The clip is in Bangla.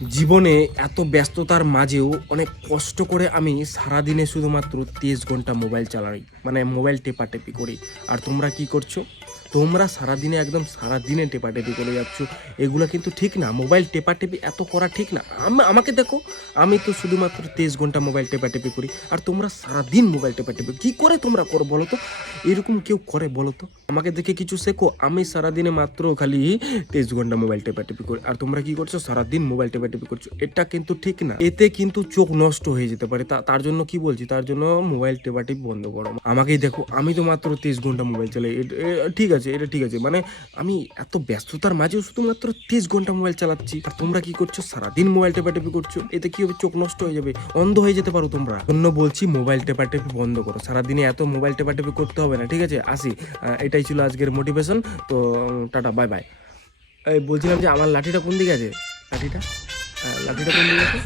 জীবনে এত ব্যস্ততার মাঝেও অনেক কষ্ট করে আমি সারাদিনে শুধুমাত্র 23 ঘন্টা মোবাইল চালাই, মানে মোবাইল টেপাটেপি করি। আর তোমরা কি করছো? তোমরা সারাদিনে একদম সারাদিনে টেপাটেপি করে যাচ্ছ। এগুলো কিন্তু ঠিক না, মোবাইল টেপাটেপি এত করা ঠিক না। আমাকে দেখো, আমি তো শুধুমাত্র 23 ঘন্টা মোবাইল টেপাটেপি করি, আর তোমরা সারাদিন মোবাইল টেপাটেপি কি করে তোমরা করো বলো তো? এরকম কেউ করে বলো তো? আমাকে দেখে কিছু শেখো। আমি সারাদিনে মাত্র খালি 23 ঘন্টা মোবাইল টেপাটেপি করি, আর তোমরা কি করছো? সারাদিন মোবাইল টেপাটেপি করছো। এটা কিন্তু ঠিক না, এতে কিন্তু চোখ নষ্ট হয়ে যেতে পারে। তার জন্য কি বলছি, তার জন্য মোবাইল টেপাটেপি বন্ধ করো। আমাকেই দেখো, আমি তো মাত্র 23 ঘন্টা মোবাইল চালাই। ঠিক আছে, এটা ঠিক আছে, মানে আমি এত ব্যস্ততার মাঝেও শুধুমাত্র 23 ঘন্টা মোবাইল চালাচ্ছি, আর তোমরা কি করছো? সারাদিন মোবাইল টেপাটেপি করছো। এতে কি হবে? চোখ নষ্ট হয়ে যাবে, অন্ধ হয়ে যেতে পারো তোমরা। অন্য বলছি, মোবাইল টেপাটেপি বন্ধ করো। সারাদিনে এত মোবাইল টেপাটেপি করতে হবে না, ঠিক আছে? আসি, এটাই ছিল আজকের মোটিভেশন। তো টাটা, বাই বাই। এই বলছিলাম যে আমার লাঠিটা কোন দিকে আছে? লাঠিটা লাঠিটা কোন দিকে আছে?